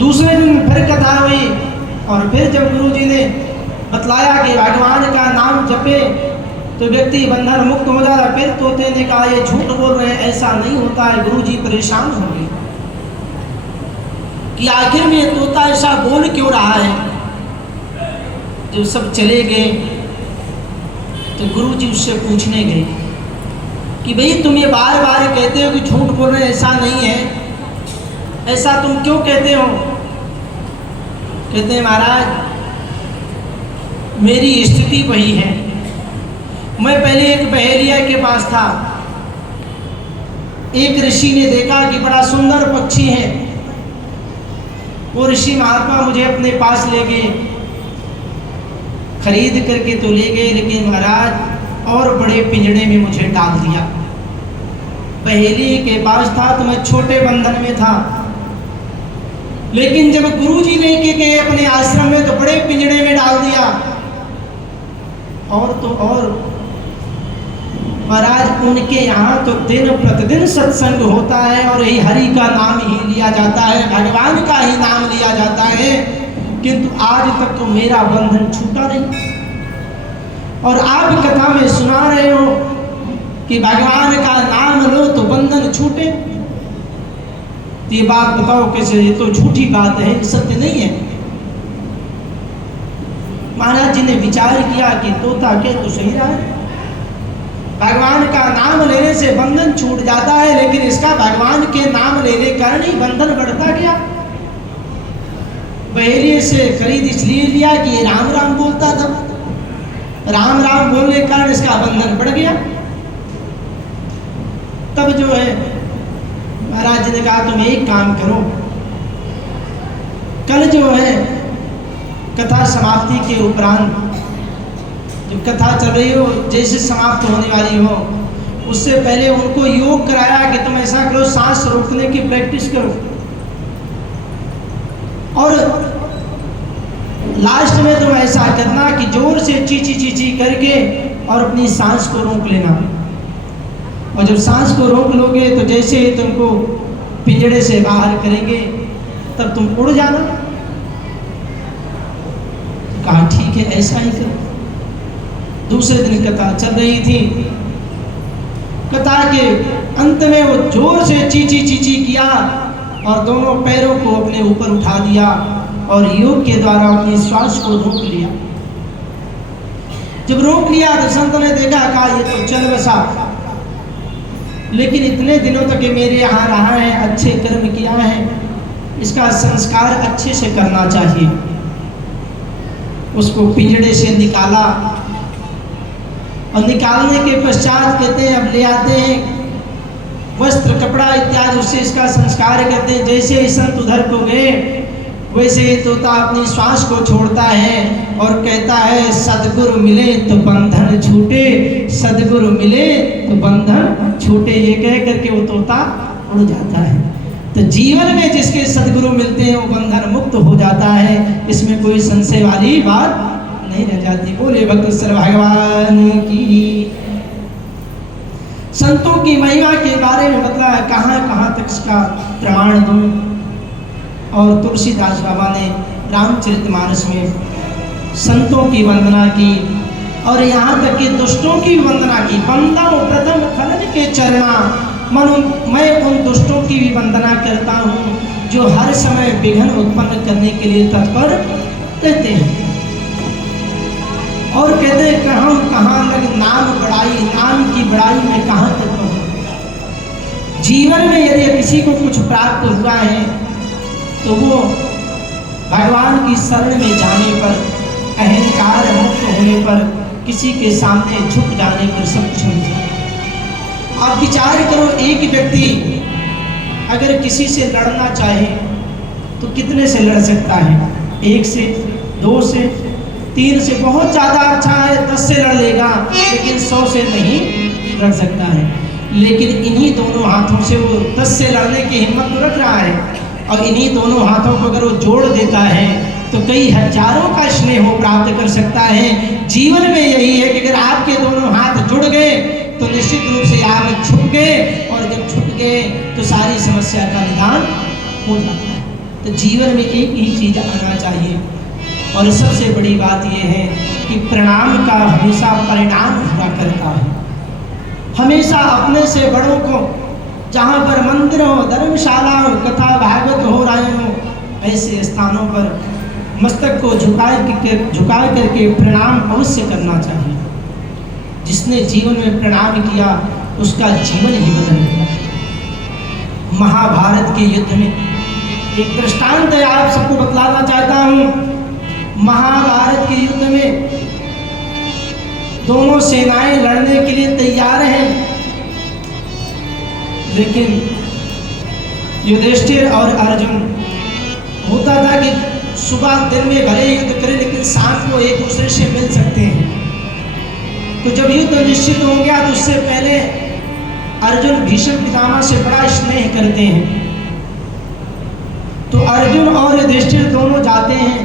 दूसरे दिन फिर कथा हुई और फिर जब गुरु जी ने बतलाया कि भगवान का नाम जपे तो व्यक्ति बंधन मुक्त हो जाता, फिर तोते ने कहा ये झूठ बोल रहे हैं, ऐसा नहीं होता है। गुरु जी परेशान हो गए कि आखिर में ये तोता ऐसा बोल क्यों रहा है। जब सब चले गए तो गुरु जी उससे पूछने गए कि भाई तुम ये बार बार कहते हो कि झूठ बोल रहे हैं, ऐसा नहीं है, ऐसा तुम क्यों कहते हो। कहते हैं महाराज मेरी स्थिति वही है। मैं पहले एक बहेलिया के पास था, एक ऋषि ने देखा कि बड़ा सुंदर पक्षी है। वो ऋषि महात्मा मुझे अपने पास ले गए, खरीद करके तो ले गए, लेकिन महाराज और बड़े पिंजड़े में मुझे डाल दिया। बहेलिए के पास था तो मैं छोटे बंधन में था, लेकिन जब गुरु जी लेके गए अपने आश्रम में तो बड़े पिंजड़े में डाल दिया। और तो और महाराज उनके यहाँ तो दिन प्रतिदिन सत्संग होता है और यही हरि का नाम ही लिया जाता है, भगवान का ही नाम लिया जाता है, किंतु आज तक तो मेरा बंधन छूटा नहीं। और आप कथा में सुना रहे हो कि भगवान का नाम लो तो बंधन छूटे। तो ये बात बताओ कैसे, ये तो झूठी बात है, सत्य नहीं है। महाराज जी ने विचार किया कि तोता के तो सही रहा है, भगवान का नाम लेने से बंधन छूट जाता है, लेकिन इसका भगवान के नाम लेने कारण ही बंधन बढ़ता गया। बहेलिए से खरीद इसलिए लिया कि ये राम राम बोलता था, राम राम बोलने के कारण इसका बंधन बढ़ गया। तब जो है महाराज जी ने कहा तुम एक काम करो, कल जो है कथा समाप्ति के उपरांत जो कथा चल रही हो जैसे समाप्त होने वाली हो, उससे पहले उनको योग कराया कि तुम ऐसा करो, सांस रोकने की प्रैक्टिस करो और लास्ट में तुम ऐसा करना कि जोर से चीची चीची करके और अपनी सांस को रोक लेना। और जब सांस को रोक लोगे तो जैसे ही तुमको पिंजड़े से बाहर करेंगे तब तुम उड़ जाना। कहा ठीक है ऐसा ही करो। दूसरे दिन कथा चल रही थी, कथा के अंत में वो जोर से चीची चीची किया और दोनों पैरों को अपने ऊपर उठा दिया और योग के द्वारा अपनी श्वास को रोक लिया। जब रोक लिया तो संत ने देखा, कहा ये तो चल बसा, लेकिन इतने दिनों तक ये मेरे यहाँ रहा है, अच्छे कर्म किया है, इसका संस्कार अच्छे से करना चाहिए। उसको पिंजड़े से निकाला और निकालने के पश्चात कहते हैं अब ले आते हैं वस्त्र कपड़ा इत्यादि, उससे इसका संस्कार करते हैं। जैसे ही संत उधर को गए वैसे ही तोता अपनी श्वास को छोड़ता है और कहता है सदगुरु मिले तो बंधन छूटे, सदगुरु मिले तो बंधन छूटे। ये कह करके वो तोता उड़ जाता है। तो जीवन में जिसके सदगुरु मिलते हैं वो बंधन मुक्त हो जाता है, इसमें कोई संशय वाली बात नहीं रह जाती। बोले भक्तेश्वर भगवान की। संतों की महिमा के बारे में बताया, कहाँ कहाँ तक इसका प्रमाण दूं। और तुलसीदास बाबा ने रामचरितमानस में संतों की वंदना की और यहाँ तक कि दुष्टों की भी वंदना की। वंदना प्रथम खलन के चरणा, मनु मैं उन दुष्टों की भी वंदना करता हूँ जो हर समय विघ्न उत्पन्न करने के लिए तत्पर रहते हैं। और कहते हैं कहाँ लग नाम बड़ाई, नाम की बड़ाई में कहाँ तक कहूँ। जीवन में यदि किसी को कुछ प्राप्त हुआ है तो वो भगवान की शरण में जाने पर, अहंकार मुक्त होने पर, किसी के सामने झुक जाने पर सब कुछ मिलता। आप विचार करो, एक व्यक्ति अगर किसी से लड़ना चाहे तो कितने से लड़ सकता है? 1 से, 2 से, 3 से, बहुत ज़्यादा अच्छा है 10 से लड़ लेगा, लेकिन 100 से नहीं लड़ सकता है। लेकिन इन्हीं दोनों हाथों से वो 10 से लड़ने की हिम्मत तो रख रहा है, और इन्हीं दोनों हाथों को अगर वो जोड़ देता है तो कई हजारों का स्नेह वो प्राप्त कर सकता है। जीवन में यही है कि अगर आपके दोनों हाथ जुड़ गए तो निश्चित रूप से आप छुप गए, और जब छुप गए तो सारी समस्या का निदान हो जाता है। तो जीवन में एक ही चीज़ आना चाहिए, और सबसे बड़ी बात यह है कि प्रणाम का हमेशा परिणाम हुआ करता है। हमेशा अपने से बड़ों को, जहाँ पर मंदिर हो, धर्मशाला हो, कथा भागवत हो रहे हो, ऐसे स्थानों पर मस्तक को झुका करके प्रणाम अवश्य करना चाहिए। जिसने जीवन में प्रणाम किया उसका जीवन ही बदल गया। महाभारत के युद्ध में एक दृष्टांत आप सबको बतलाना चाहता हूँ। महाभारत के युद्ध में दोनों सेनाएं लड़ने के लिए तैयार हैं, लेकिन युधिष्ठिर और अर्जुन, होता था कि सुबह दिन में भले युद्ध करें लेकिन शाम को एक दूसरे से मिल सकते हैं। तो जब युद्ध निश्चित हो गया तो उससे पहले अर्जुन भीष्म पितामह से बड़ा स्नेह करते हैं। तो अर्जुन और युधिष्ठिर दोनों जाते हैं,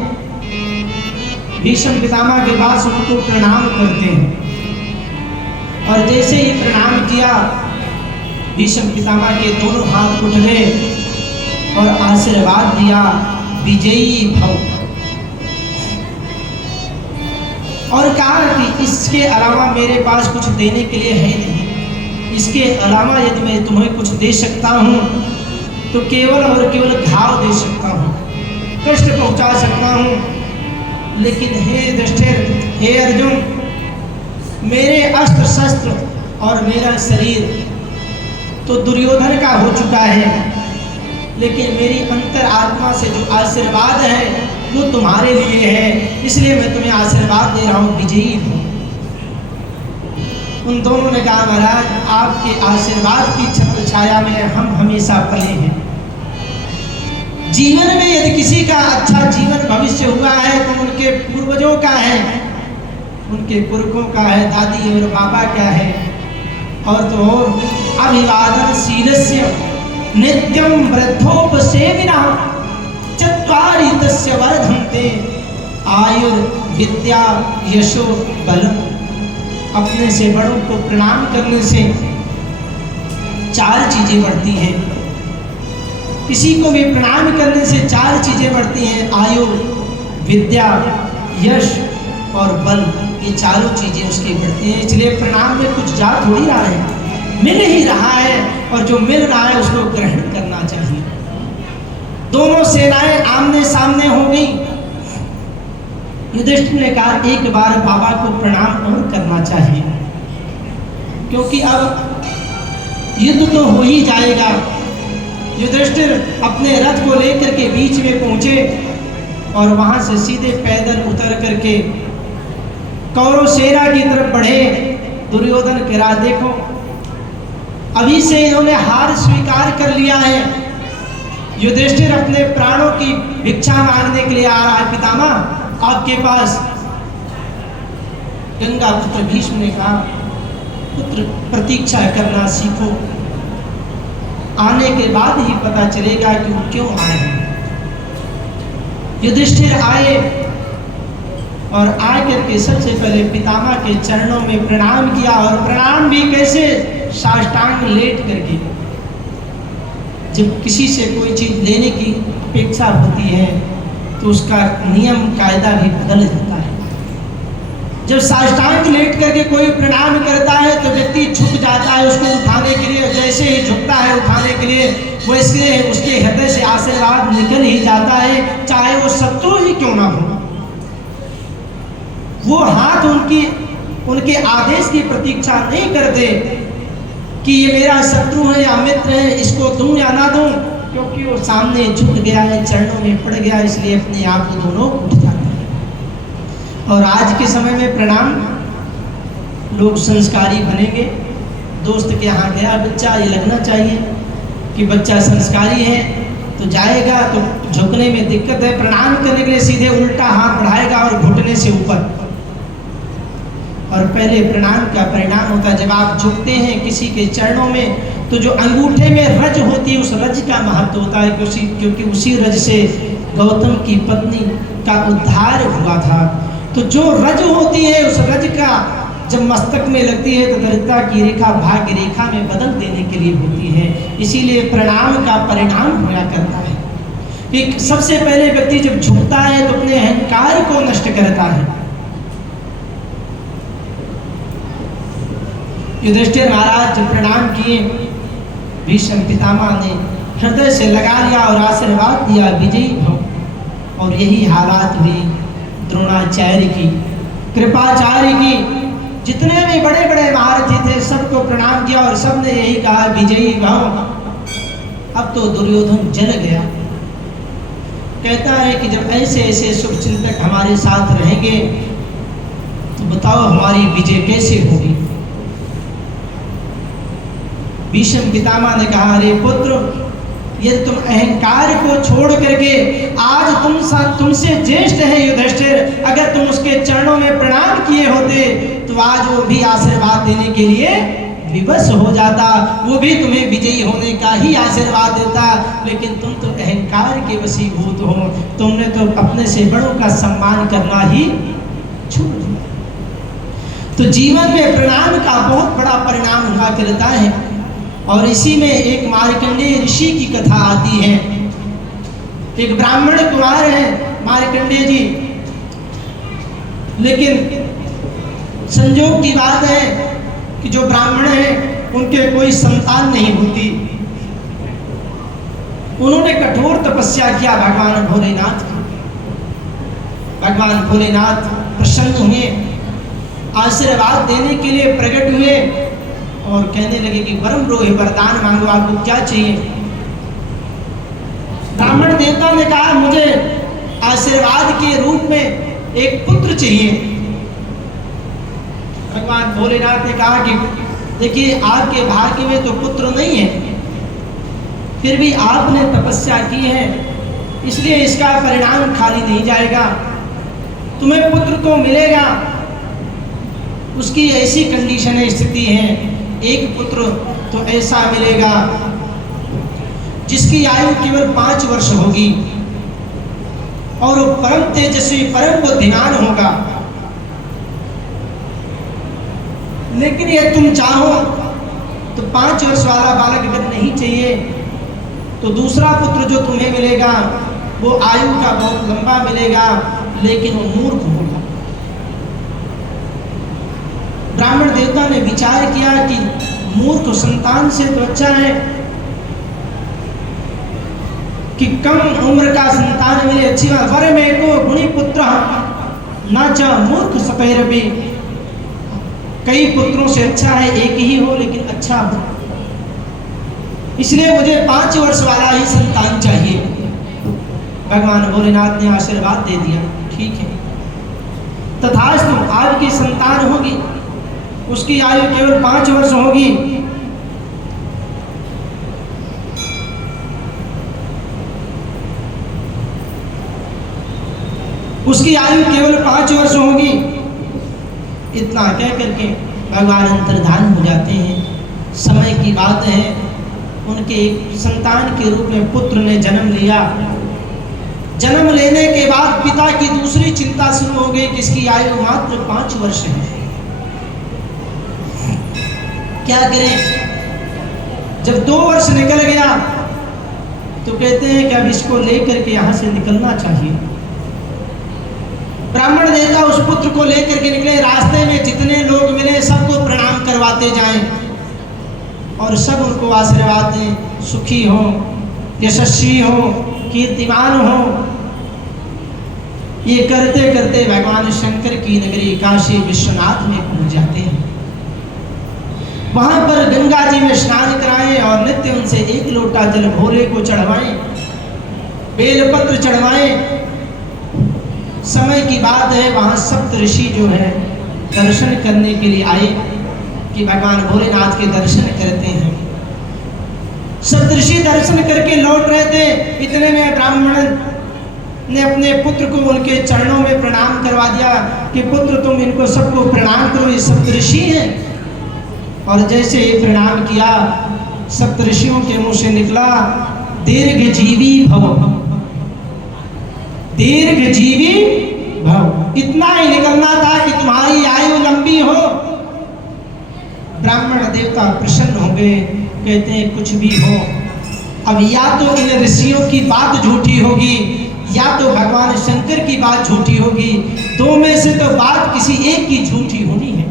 भीष्म पितामह के पास उनको प्रणाम करते हैं। और जैसे ही प्रणाम किया, भीष्म पितामह के दोनों हाथ उठ गए और आशीर्वाद दिया, विजयी भव। और कहा कि इसके अलावा मेरे पास कुछ देने के लिए है नहीं, इसके अलावा यदि मैं तुम्हें कुछ दे सकता हूँ तो केवल और केवल घाव दे सकता हूँ, कष्ट पहुँचा सकता हूँ। लेकिन हे युधिष्ठिर, हे अर्जुन, मेरे अस्त्र शस्त्र और मेरा शरीर तो दुर्योधन का हो चुका है, लेकिन मेरी अंतर आत्मा से जो आशीर्वाद है वो तुम्हारे लिए है, इसलिए मैं तुम्हें आशीर्वाद दे रहा हूँ, विजयी हो। उन दोनों ने कहा, महाराज आपके आशीर्वाद की छत्र छाया में हम हमेशा पले हैं। जीवन में यदि किसी का अच्छा जीवन भविष्य हुआ है तो उनके पूर्वजों का है, उनके पुरखों का है, दादी और बाबा का है। और तो और अभिवादन शीलस्य नित्यम वृद्धोपसेविना चत्वारि तस्य वर्धन्ते आयुर्विद्या यशो बलम। अपने से बड़ों को प्रणाम करने से 4 चीजें बढ़ती हैं। किसी को भी प्रणाम करने से 4 चीजें बढ़ती हैं, आयु, विद्या, यश और बल। ये चारों चीजें उसकी बढ़ती हैं। इसलिए प्रणाम में कुछ जा थोड़ी रहा है, मिल ही रहा है, और जो मिल रहा है उसको ग्रहण करना चाहिए। दोनों सेनाएं आमने सामने हो गई। युधिष्ठिर ने कहा, एक बार बाबा को प्रणाम और करना चाहिए, क्योंकि अब युद्ध तो हो ही जाएगा। युधिष्ठिर अपने रथ को लेकर के बीच में पहुंचे और वहां से सीधे पैदल उतर करके कौरव सेना की तरफ बढ़े। दुर्योधन कह रहा, देखो अभी से इन्होंने हार स्वीकार कर लिया है। युधिष्ठिर अपने प्राणों की भिक्षा मांगने के लिए आ रहा है, पितामह आपके पास। गंगा पुत्र भीष्म ने कहा, पुत्र प्रतीक्षा करना सीखो, आने के बाद ही पता चलेगा कि वो क्यों आए हैं। युधिष्ठिर आए और आकर के सबसे पहले पितामह के चरणों में प्रणाम किया, और प्रणाम भी कैसे, साष्टांग लेट करके। जब किसी से कोई चीज़ लेने की अपेक्षा होती है तो उसका नियम कायदा भी बदल जाता है। जब साष्टांग लेट करके कोई प्रणाम करता है तो व्यक्ति झुक जाता है उसको उठाने के लिए। जैसे ही झुकता है उठाने के लिए, वैसे उसके हृदय से आशीर्वाद निकल ही जाता है, चाहे वो शत्रु ही क्यों ना हो। वो हाथ उनके आदेश की प्रतीक्षा नहीं करते कि ये मेरा शत्रु है या मित्र है, इसको दूं या ना दूं, क्योंकि वो सामने झुक गया है, चरणों में पड़ गया, इसलिए अपने आप को दोनों उठ जाते हैं। और आज के समय में प्रणाम, लोग संस्कारी बनेंगे। दोस्त के यहाँ गया बच्चा, ये लगना चाहिए कि बच्चा संस्कारी है, तो जाएगा तो झुकने में दिक्कत है, प्रणाम करने के लिए सीधे उल्टा हाथ बढ़ाएगा और घुटने से ऊपर। और पहले प्रणाम का परिणाम होता है, जब आप झुकते हैं किसी के चरणों में तो जो अंगूठे में रज होती है, उस रज का महत्व होता है, क्योंकि उसी रज से गौतम की पत्नी का उद्धार हुआ था। तो जो रज होती है, उस रज का जब मस्तक में लगती है तो दरिद्रता की रेखा भाग्य रेखा में बदल देने के लिए होती है। इसीलिए प्रणाम का परिणाम होया करता है। कि सबसे पहले व्यक्ति जब झुकता है तो अपने अहंकार को नष्ट करता है। युधिष्ठिर महाराज जब प्रणाम किए, भीष्म पितामह ने हृदय से लगा लिया और आशीर्वाद दिया, विजयी भव। और यही हालात हुई द्रोणाचार्य की, कृपाचार्य की, जितने भी बड़े बड़े महारथी थे सबको प्रणाम किया और सबने यही कहा विजयी भव। अब तो दुर्योधन जल गया, कहता है कि जब ऐसे ऐसे शुभचिंतक हमारे साथ रहेंगे तो बताओ हमारी विजय कैसे होगी। भीष्म पितामह ने कहा, अरे पुत्र, यदि तुम अहंकार को छोड़ करके आज तुमसे ज्येष्ठ है युधिष्ठिर, अगर तुम उसके चरणों में प्रणाम किए होते तो आज वो भी आशीर्वाद देने के लिए विवश हो जाता, वो भी तुम्हें विजयी होने का ही आशीर्वाद देता। लेकिन तुम तो अहंकार के वशीभूत हो, तुमने तो अपने से बड़ों का सम्मान करना ही छोड़ दिया। तो जीवन में प्रणाम का बहुत बड़ा परिणाम हुआ करता है। और इसी में एक मार्कंडेय ऋषि की कथा आती है। एक ब्राह्मण कुमार है मार्कंडेय जी, लेकिन संजोग की बात है कि जो ब्राह्मण है उनके कोई संतान नहीं होती। उन्होंने कठोर तपस्या किया भगवान भोलेनाथ की। भगवान भोलेनाथ प्रसन्न हुए, आशीर्वाद देने के लिए प्रकट हुए और कहने लगे कि वरम रोहे, वरदान मांगो, आपको क्या चाहिए। ब्राह्मण देवता ने कहा, मुझे आशीर्वाद के रूप में एक पुत्र चाहिए। भगवान भोलेनाथ ने कहा कि देखिए आपके भाग्य में तो पुत्र नहीं है, फिर भी आपने तपस्या की है, इसलिए इसका परिणाम खाली नहीं जाएगा, तुम्हें पुत्र को मिलेगा। उसकी ऐसी कंडीशन है, स्थिति है, एक पुत्र तो ऐसा मिलेगा जिसकी आयु केवल 5 वर्ष होगी और वो परम तेजस्वी, परम बुद्धिमान होगा। लेकिन ये तुम चाहो तो 5 वर्ष वाला बालक अगर नहीं चाहिए तो दूसरा पुत्र जो तुम्हें मिलेगा वो आयु का बहुत लंबा मिलेगा, लेकिन वो मूर्ख होगा। ब्राह्मण देवता ने विचार किया कि मूर्ख संतान से तो अच्छा है कि कम उम्र का संतान मिले, अच्छी बात। वर में को गुणी पुत्र ना च मूर्ख सपैरबी, कई पुत्रों से अच्छा है एक ही हो लेकिन अच्छा हो, इसलिए मुझे 5 वर्ष वाला ही संतान चाहिए। भगवान भोलेनाथ ने आशीर्वाद दे दिया, ठीक है, तथास्तु आपकी संतान होगी, उसकी आयु केवल 5 वर्ष होगी। उसकी आयु केवल 5 वर्ष होगी। इतना कह करके भगवान अंतर्धान हो जाते हैं। समय की बात है, उनके एक संतान के रूप में पुत्र ने जन्म लिया। जन्म लेने के बाद पिता की दूसरी चिंता शुरू हो गई कि इसकी आयु मात्र 5 वर्ष है, क्या करें। जब 2 वर्ष निकल गया तो कहते हैं कि अब इसको लेकर के यहाँ से निकलना चाहिए। ब्राह्मण देवता उस पुत्र को लेकर के निकले। रास्ते में जितने लोग मिले सबको प्रणाम करवाते जाएं और सब उनको आशीर्वाद दें, सुखी हो, यशस्वी हो, कीर्तिमान हो। ये करते करते भगवान शंकर की नगरी काशी विश्वनाथ में पहुंच जाते हैं। वहां पर गंगा जी में स्नान कराएं और नित्य उनसे 1 लोटा जल भोले को चढ़वाएं, बेलपत्र चढ़वाएं। समय की बात है, वहां सप्त ऋषि जो है दर्शन करने के लिए आए कि भगवान भोलेनाथ के दर्शन करते हैं। सप्त ऋषि दर्शन करके लौट रहे थे, इतने में ब्राह्मण ने अपने पुत्र को उनके चरणों में प्रणाम करवा दिया कि पुत्र तुम इनको सबको प्रणाम करो, ये सप्त ऋषि हैं। और जैसे ही प्रणाम किया, सप्त ऋषियों के मुंह से निकला, दीर्घजीवी भव, दीर्घजीवी भव। इतना ही निकलना था कि तुम्हारी आयु लंबी हो। ब्राह्मण देवता प्रसन्न हो गए, कहते हैं कुछ भी हो, अब या तो इन ऋषियों की बात झूठी होगी या तो भगवान शंकर की बात झूठी होगी, दो में से तो बात किसी एक की झूठी होनी है।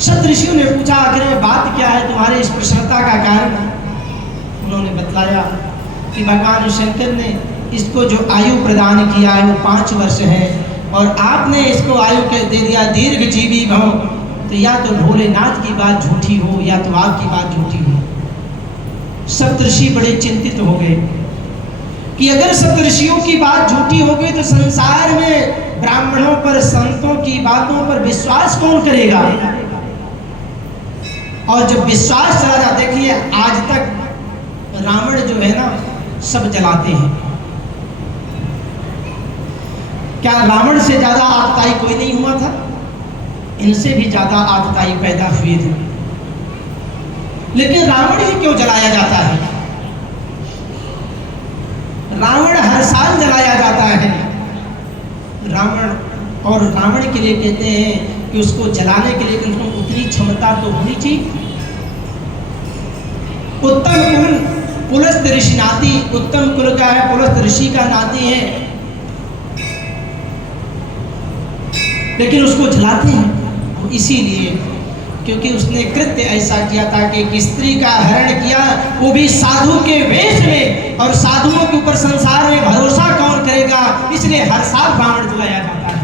सप्तऋषियों ने पूछा आखिर बात क्या है, तुम्हारे इस प्रसन्नता का कारण? उन्होंने बतलाया कि भगवान शंकर ने इसको जो आयु प्रदान किया है वो 5 वर्ष है, और आपने इसको आयु के दे दिया दीर्घ जीवी भव। तो या तो भोलेनाथ की बात झूठी हो या तो आपकी बात झूठी हो। सप्तऋषि बड़े चिंतित हो गए कि अगर सप्तऋषियों की बात झूठी हो गई तो संसार में ब्राह्मणों पर, संतों की बातों पर विश्वास कौन करेगा? और जब विश्वास चला जाता, देखिए आज तक रावण जो है ना सब जलाते हैं, क्या रावण से ज्यादा आतताई कोई नहीं हुआ था? इनसे भी ज्यादा आतताई पैदा हुए थे, लेकिन रावण ही क्यों जलाया जाता है? रावण हर साल जलाया जाता है। रावण के लिए कहते हैं कि उसको जलाने के लिए उसको उतनी क्षमता तो होनी चाहिए। उत्तम कुल पुलस्त ऋषि नाती, उत्तम कुल का है, पुलस्त ऋषि का नाती है, लेकिन उसको जलाते हैं इसीलिए क्योंकि उसने कृत्य ऐसा किया था कि एक स्त्री का हरण किया, वो भी साधु के वेश में, और साधुओं के ऊपर संसार में भरोसा कौन करेगा? इसलिए हर साल रावण जलाया जाता है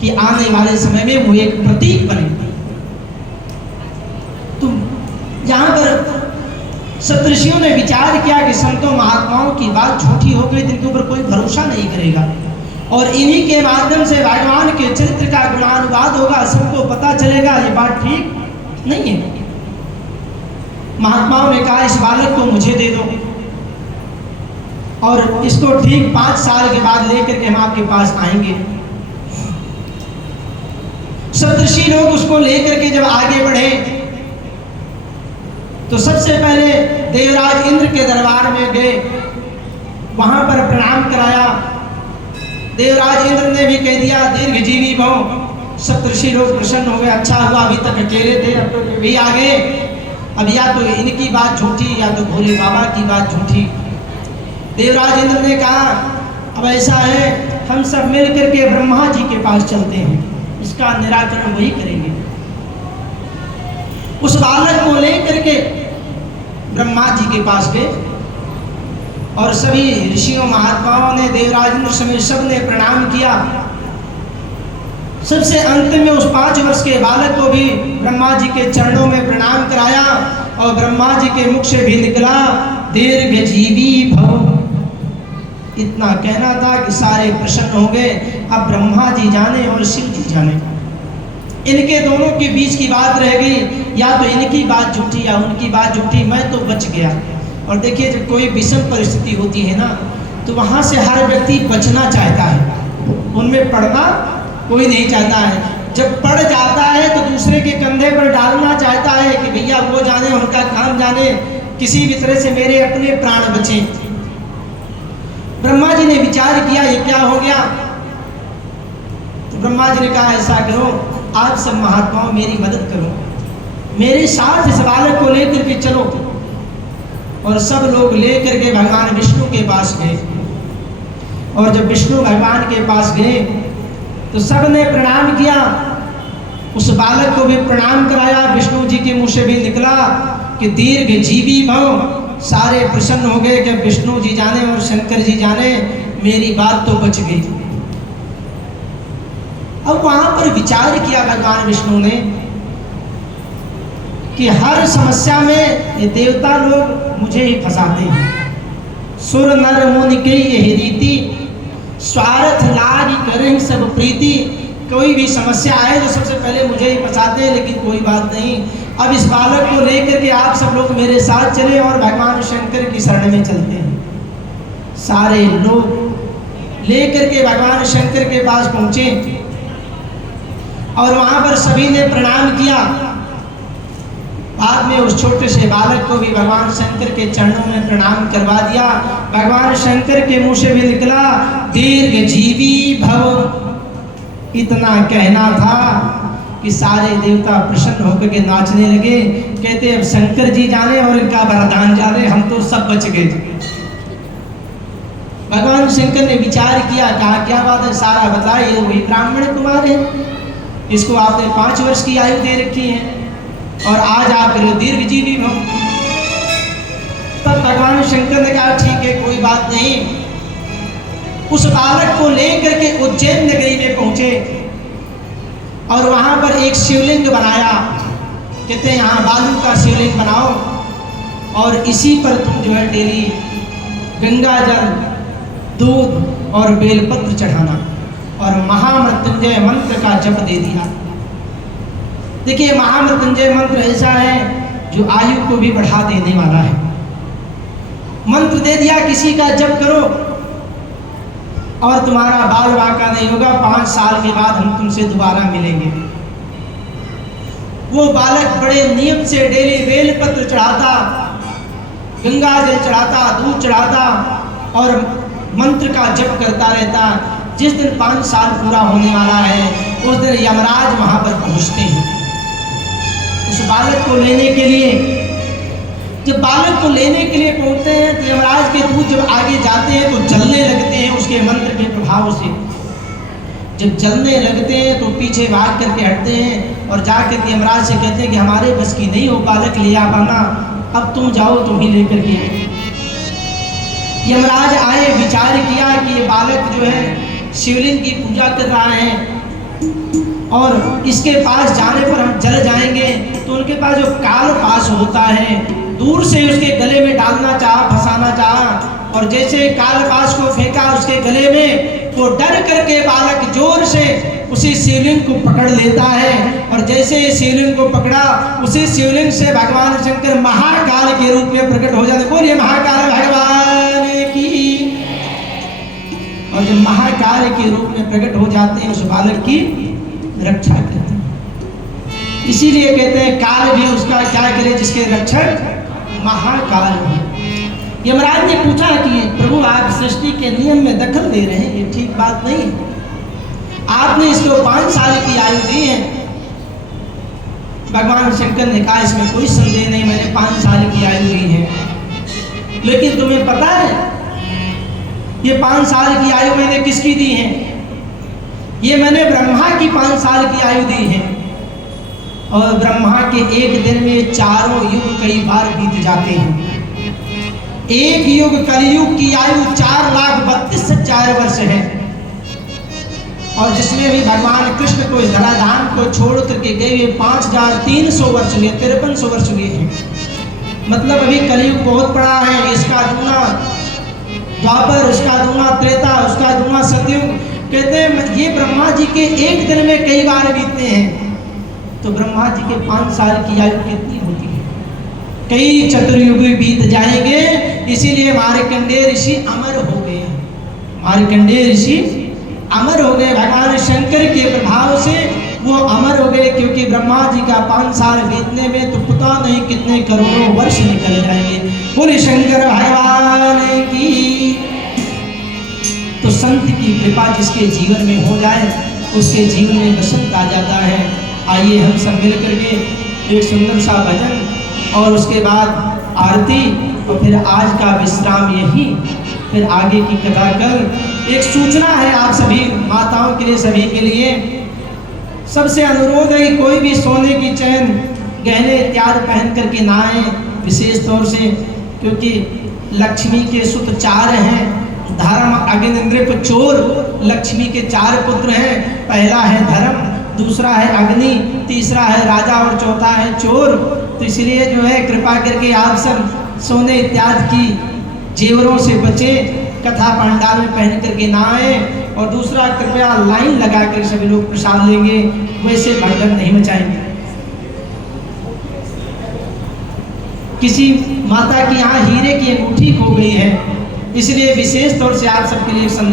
कि आने वाले समय में वो एक प्रतीक बने। तो यहाँ पर सप्तऋषियों ने विचार किया कि संतों महात्माओं की बात झूठी हो गई, जिनके ऊपर कोई भरोसा नहीं करेगा, और इन्हीं के माध्यम से भगवान के चरित्र का गुणानुवाद होगा, सबको पता चलेगा ये बात ठीक नहीं है। महात्माओं ने कहा इस बालक को मुझे दे दो, और इसको ठीक 5 साल के बाद लेकर के हम आपके पास आएंगे। सप्तऋषि लोग उसको लेकर के जब आगे बढ़े तो सबसे पहले देवराज इंद्र के दरबार में गए, वहां पर प्रणाम कराया। देवराज इंद्र ने भी कह दिया दीर्घ जीवी भव। सप्तऋषि लोग प्रसन्न हो गए, अच्छा हुआ अभी तक अकेले थे, अब तो भी आ गए। अब या तो इनकी बात झूठी या तो भोले बाबा की बात झूठी। देवराज इंद्र ने कहा अब ऐसा है, हम सब मिल करके ब्रह्मा जी के पास चलते हैं, इसका निराकरण वही करेंगे। उस बालक को लेकर के ब्रह्मा जी के पास गए, और सभी ऋषियों महात्माओं ने, देवराज इंद्र समेत सब ने प्रणाम किया। सबसे अंत में उस 5 वर्ष के बालक को भी ब्रह्मा जी के चरणों में प्रणाम कराया, और ब्रह्मा जी के मुख से भी निकला दीर्घ जीवी भव। इतना कहना था कि सारे प्रसन्न हो गए। अब ब्रह्मा जी जाने और शिव जी जाने, इनके दोनों के बीच की बात रह गई, या तो इनकी बात झूठी या उनकी बात झूठी। मैं तो बच गया। और देखिए जब कोई विषम परिस्थिति होती है ना, तो वहाँ से हर व्यक्ति बचना चाहता है, उनमें पड़ना कोई नहीं चाहता है। जब पड़ जाता है तो दूसरे के कंधे पर डालना चाहता है कि भैया वो जाने, उनका काम जाने, किसी भी तरह से मेरे अपने प्राण बचे। ब्रह्मा जी ने विचार किया ये क्या हो गया? तो ब्रह्मा जी ने कहा ऐसा करो, आप सब महात्माओं मेरी मदद करो, मेरे साथ इस बालक को लेकर के चलो। और सब लोग लेकर के भगवान विष्णु के पास गए, और जब विष्णु भगवान के पास गए तो सब ने प्रणाम किया, उस बालक को भी प्रणाम कराया। विष्णु जी के मुंह से भी निकला कि दीर्घ जीवी भव। सारे प्रसन्न हो गए कि विष्णु जी जाने और शंकर जी जाने, मेरी बात तो बच गई। अब वहां पर विचार किया भगवान विष्णु ने कि हर समस्या में ये देवता लोग मुझे ही फंसाते हैं। सुर नर मुनि के यही रीति, स्वार्थ लाग करें सब प्रीति। कोई भी समस्या आए तो सबसे पहले मुझे ही फंसाते हैं, लेकिन कोई बात नहीं। अब इस बालक को लेकर के आप सब लोग मेरे साथ चले और भगवान शंकर की शरण में चलते हैं। सारे लोग लेकर के भगवान शंकर के पास पहुंचे, और वहां पर सभी ने प्रणाम किया। बाद में उस छोटे से बालक को भी भगवान शंकर के चरणों में प्रणाम करवा दिया। भगवान शंकर के मुंह से भी निकला दीर्घ जीवी भव। इतना कहना था कि सारे देवता प्रसन्न होकर के नाचने लगे। कहते अब शंकर जी जाने और इनका वरदान जाने, हम तो सब बच गए। भगवान शंकर ने विचार किया, कहा क्या बात है, सारा बताया। ये वही ब्राह्मण कुमार है, इसको आपने 5 वर्ष की आयु दे रखी है और आज आप दीर्घजीवी हो। तब भगवान शंकर ने कहा ठीक है, कोई बात नहीं। उस बालक को लेकर के उज्जैन नगरी में पहुंचे और वहां पर एक शिवलिंग बनाया। कहते हैं यहाँ बालू का शिवलिंग बनाओ और इसी पर तुम जो है डेली गंगा जल, दूध और बेलपत्र चढ़ाना और महामृत्युंजय मंत्र का जप दे दिया। देखिए महामृत्युंजय मंत्र ऐसा है जो आयु को भी बढ़ा देने वाला है। मंत्र दे दिया, किसी का जप करो और तुम्हारा बाल बांका नहीं होगा, 5 साल के बाद हम तुमसे दोबारा मिलेंगे। वो बालक बड़े नियम से डेली बेलपत्र चढ़ाता, गंगा जल चढ़ाता, दूध चढ़ाता और मंत्र का जप करता रहता। जिस दिन 5 साल पूरा होने वाला है उस दिन यमराज वहां पर पहुंचते हैं उस बालक को लेने के लिए। जब बालक को लेने के लिए पहुंचते हैं तो यमराज के दूत जब आगे जाते हैं तो जलने लगते हैं उसके मंत्र के प्रभाव से। जब जलने लगते हैं तो पीछे भाग करके हटते हैं और जाकर के यमराज से कहते हैं कि हमारे बस की नहीं हो बालक ले आ पाना, अब तुम जाओ, तुम ही लेकर के। यमराज आए, विचार किया कि ये बालक जो है शिवलिंग की पूजा कर रहा है और इसके पास जाने पर हम जल जाएंगे, तो उनके पास जो काल पास होता है दूर से उसके गले में डालना चाहा, फंसाना चाहा और जैसे काल पास को फेंका उसके गले में, वो डर करके बालक जोर से उसी शिवलिंग को पकड़ लेता है और जैसे शिवलिंग को पकड़ा उसी शिवलिंग से भगवान शंकर महाकाल के रूप में प्रकट हो जाते। बोलिए महाकाल भगवान की। और जब महाकाल के रूप में प्रकट हो जाते हैं उस बालक की रक्षा करते हैं। इसीलिए कहते हैं काल भी उसका क्या करे जिसके रक्षक महाकाल है। यमराज ने पूछा कि प्रभु आप सृष्टि के नियम में दखल दे रहे हैं, ये ठीक बात नहीं है। आपने इसको 5 साल की आयु दी है। भगवान शंकर ने कहा इसमें कोई संदेह नहीं, मैंने 5 साल की आयु दी है, लेकिन तुम्हें पता है ये 5 साल की आयु मैंने किसकी दी है? ये मैंने ब्रह्मा की 5 साल की आयु दी है और ब्रह्मा के एक दिन में 4 युग कई बार बीत जाते हैं। एक युग कलयुग की आयु 4,32,000 वर्ष है और जिसमें भी भगवान कृष्ण को इस धराधाम को छोड़ करके गए हुए 5,300 वर्ष हुए, 5300 वर्ष हुए हैं। मतलब अभी कलयुग बहुत बड़ा है, इसका दूना द्वापर, उसका दूना त्रेता, उसका दूना सतयुग। कहते हैं ये ब्रह्मा जी के एक दिन में कई बार बीतते हैं, तो ब्रह्मा जी के 5 साल की आयु कितनी होती है? कई चतुर्युग बीत जाएंगे। इसीलिए मार्कंडेय ऋषि अमर हो गए। मार्कंडेय ऋषि अमर हो गए भगवान शंकर के प्रभाव से, वो अमर हो गए क्योंकि ब्रह्मा जी का 5 साल बीतने में तो पता नहीं कितने करोड़ों वर्ष निकल जाएंगे। बोले शंकर भगवान की। तो संत की कृपा जिसके जीवन में हो जाए उसके जीवन में बसंत आ जाता है। आइए हम सब मिल करके एक सुंदर सा भजन और उसके बाद आरती और फिर आज का विश्राम यही, फिर आगे की कथा कल। एक सूचना है आप सभी माताओं के लिए, सभी के लिए सबसे अनुरोध है कि कोई भी सोने की चैन, गहने इत्यादि पहन करके ना आए, विशेष तौर से क्योंकि लक्ष्मी के सुत 4 हैं। धर्म अग्नि नृप चोर, लक्ष्मी के 4 पुत्र हैं। पहला है धर्म, दूसरा है अग्नि, तीसरा है राजा और चौथा है चोर। तो इसलिए जो है कृपा करके आप सब सोने इत्यादि की जेवरों से बचे, कथा पंडाल में पहन करके ना आए। और दूसरा कृपया लाइन लगा कर सभी लोग प्रसाद लेंगे, वैसे भगदड़ नहीं मचाएंगे। किसी माता की यहाँ हीरे की अंगूठी खो गई है, इसलिए विशेष तौर से आप सबके लिए